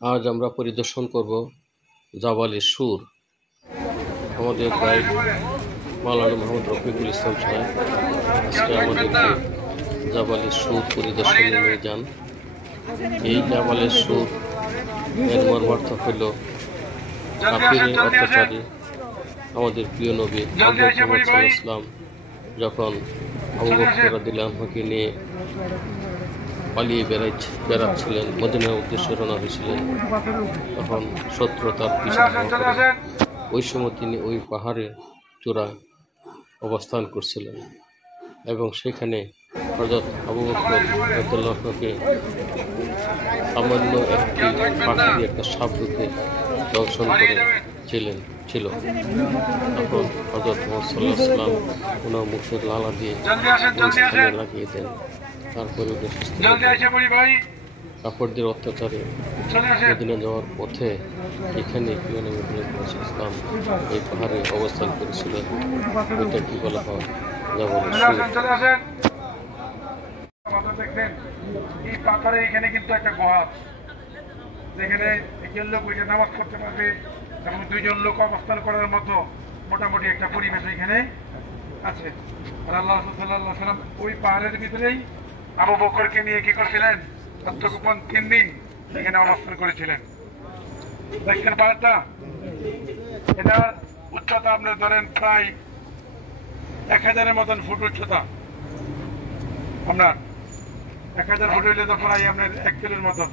আজ আমরা পরিদর্শন করব জাবালে সুর। আমাদের গাইড মাওলানা মোহাম্মদ রফিকুল ইসলাম সাহেব আজকে আমাদেরকে জাবালে সুর পরিদর্শনে নিয়ে যান। এই জাবালে সুর এর মর্মার্থ হল কাফিরের অত্যাচারী আমাদের প্রিয় নবী হযরত মুহাম্মদ সাল্লাল্লাহু আলাইহি ওয়াসাল্লাম যখন আবু বকর রাদিয়াল্লাহু আনহুকে নিয়ে পালিয়ে বেড়াচ্ছিলেন, মদিনার উদ্দেশ্যে রওনা হয়েছিলেন, তখন শত্রু তার পিছু ধাওয়া করে। ওই সময় তিনি ওই পাহাড়ের চূড়ায় অবস্থান করছিলেন এবং সেখানে হযরত আবু বকর রাদিয়াল্লাহু আনহুকে সামান্য একটি পাখি একটা সাপ ঢুকে দর্শন ছিল। তখন হযরত মুহাম্মদ সাল্লাল্লাহু আলাইহি ওয়াসাল্লাম ওনার মুখের লালা দিয়ে ওই স্থানে লাগিয়ে দেন। তারপরে কাপড়দের অত্যাচারে মদিনা যাওয়ার পথে এখানে ইসলাম এই পাহাড়ে অবস্থান করেছিলেন। এটা কি বলা হয় এই পাথরে এখানে কিন্তু একটা গুহা, যেখানে একজন লোক ওইটা নামাজ করতে পারবে এবং দুইজন লোক অবস্থান করার মতো মোটামুটি একটা পরিবেশ এখানে আছে। আর আল্লাহ সাল্লাল্লাহু আলাইহি ওয়াসাল্লাম ওই পাহাড়ের ভিতরেই আবু বকরকে নিয়ে কি করছিলেন, গোপন 3 দিন এখানে অবস্থান করেছিলেন। দেখছেন পাহাড়টা, এটা উচ্চতা আপনার ধরেন প্রায় 1000-এর মতন ফুট উচ্চতা। আপনার 1000 ফুট হইলে তো প্রায় আপনার 1 কিলোর মতন।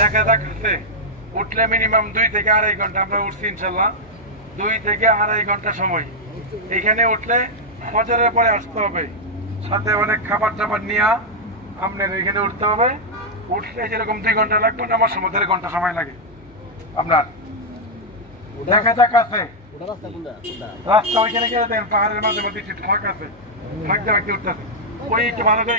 দেখা যাচ্ছে উঠলে মিনিমাম 2 থেকে 2.5 ঘন্টা। আমরা উঠছি ইনশাল্লাহ 2 থেকে 2.5 ঘন্টা সময়। এখানে উঠলে ফজরের পরে আসতে হবে, সাথে অনেক খাবার টাবার নিয়ে আপনার এখানে উঠতে হবে। উঠলে যেরকম 2 ঘন্টা লাগবে, আমার সময় 1.5 ঘন্টা সময় লাগে। আপনার দেখা যাক আছে রাস্তা ওইখানে গেলে দেখেন পাহাড়ের মাঝে মধ্যে ফাঁক আছে, ফাঁক দিয়ে উঠতেছে। ওই ভালো করে